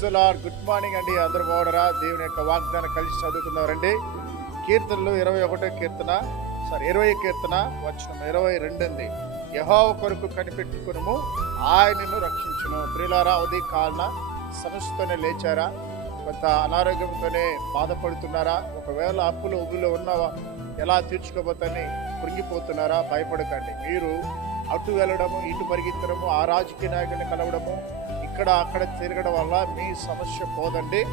Praise good morning అండి. అందరూ బాగున్నారా? దేవుని యొక్క వాగ్దానం కలిసి చదువుకుందామండి. కీర్తనలు ఇరవై ఒకటో కీర్తన సారీ ఇరవై కీర్తన వచ్చిన ఇరవై రెండు అండి యహోవ కొరకు కనిపెట్టుకునము ఆయనను రక్షించును. ప్రియులారా ఉదయ కాలన సమస్యతోనే లేచారా? కొంత అనారోగ్యంతోనే బాధపడుతున్నారా? ఒకవేళ అప్పులు ఉబ్బులు ఉన్నావా? ఎలా తీర్చుకోబోతని కృంగిపోతున్నారా? భయపడకండి. మీరు అటు వెళ్ళడము ఇటు పరిగెత్తడము ఆ రాజకీయ నాయకుని కలవడము ఇక్కడ అక్కడ తిరగడం వల్ల మీ సమస్య పోదండి.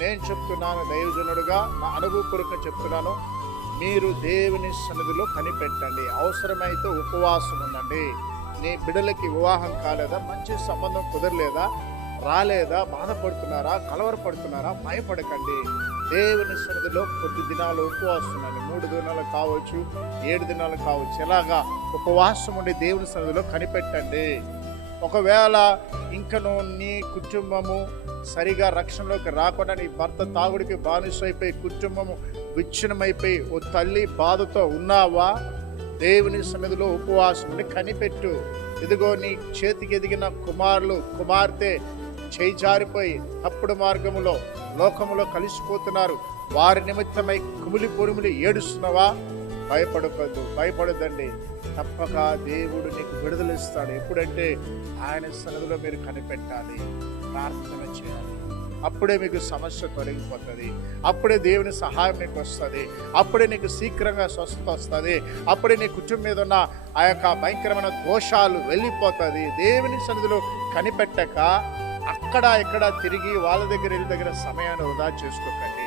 నేను చెప్తున్నాను దైవజనుడుగా నా అనుభవపూర్వకంగా చెప్తున్నాను మీరు దేవుని సన్నిధిలో కనిపెట్టండి. అవసరమైతే ఉపవాసం ఉండండి. నీ బిడ్డలకి వివాహం కాలేదా? మంచి సంబంధం కుదరలేదా? రాలేదా? బాధపడుతున్నారా? కలవరపడుతున్నారా? భయపడకండి. దేవుని సన్నిధిలో కొద్ది దినాలు ఉపవాసం ఉండండి. మూడు దినాలు కావచ్చు ఏడు దినాలు కావచ్చు. ఎలాగా? ఉపవాసం ఉండి దేవుని సన్నిధిలో కనిపెట్టండి. ఒకవేళ ఇంకను నీ కుటుంబము సరిగా రక్షణలోకి రాకుండా నీ భర్త తాగుడికి బానిసైపోయి కుటుంబము విచ్ఛిన్నమైపోయి ఓ తల్లి బాధతో ఉన్నావా? దేవుని సమిధిలో ఉపవాసముని కనిపెట్టు. ఇదిగో నీ చేతికి ఎదిగిన కుమారులు కుమార్తె చేయి జారిపోయి తప్పుడు మార్గములో లోకములో కలిసిపోతున్నారు. వారి నిమిత్తమై కుమిలి పొరుములి ఏడుస్తున్నావా? భయపడకద్దు భయపడదండి తప్పక దేవుడు నీకు విడుదల ఇస్తాడు ఎప్పుడంటే ఆయన సన్నిధిలో మీరు కనిపెట్టాలి ప్రార్థన చేయాలి. అప్పుడే మీకు సమస్య తొలగిపోతుంది. అప్పుడే దేవుని సహాయం నీకు వస్తుంది. అప్పుడే నీకు శీఘ్రంగా స్వస్థత వస్తుంది. అప్పుడే నీ కుటుంబం మీద ఉన్న ఆ యొక్క భయంకరమైన దోషాలు వెళ్ళిపోతుంది. దేవుని సన్నిధిలో కనిపెట్టక అక్కడ ఇక్కడ తిరిగి వాళ్ళ దగ్గర వీళ్ళ దగ్గర సమయాన్ని వృధా చేసుకోకండి.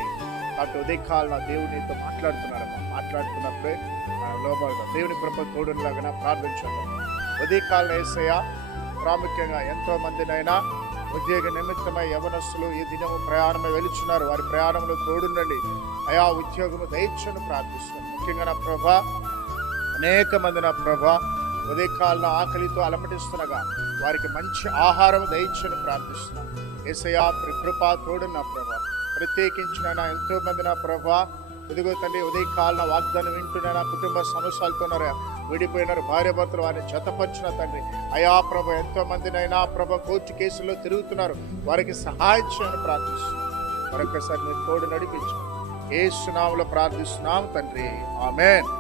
అటు ఉదయకాల దేవుడు నీతో మాట్లాడుతున్నారమ్మా. మాట్లాడుతున్నప్పుడే లోపల దేవుని కృప తోడులాగా ప్రార్థించండి ఉదయకాలం వేసయ్య ప్రాముఖ్యంగా ఎంతో మందినైనా ఉద్యోగ నిమిత్తమై యవనస్తులు ఈ దినము ప్రయాణమై వెలుచున్నారు. వారి ప్రయాణంలో తోడుండండి. అయా ఉద్యోగము దయచని ప్రార్థిస్తున్నాను ముఖ్యంగా నా ప్రభ అనేక మంది నా ప్రభ ఉదయకాలను ఆకలితో అలమటిస్తుండగా వారికి మంచి ఆహారం దయచని ప్రార్థిస్తున్నాను ఏసయా కృపా తోడు నా ప్రభా. ప్రత్యేకించిన నా ఎంతో మంది నా ప్రభా. ఇదిగో తండ్రి ఉదయకాలన వాగ్దానం వింటున్న నా కుటుంబ సమస్యలతోన్నారు విడిపోయినారు. భార్య భర్తలు వారిని జతపరిచిన తండ్రి. అయా ప్రభ ఎంతో మందినైనా ప్రభ కోర్టు కేసుల్లో తిరుగుతున్నారు. వారికి సహాయం చేయని ప్రార్థిస్తున్నాను మరొకసారి మీరు తోడు నడిపించు ఏ సునాములో ప్రార్థిస్తున్నాం తండ్రి. ఆమెన్.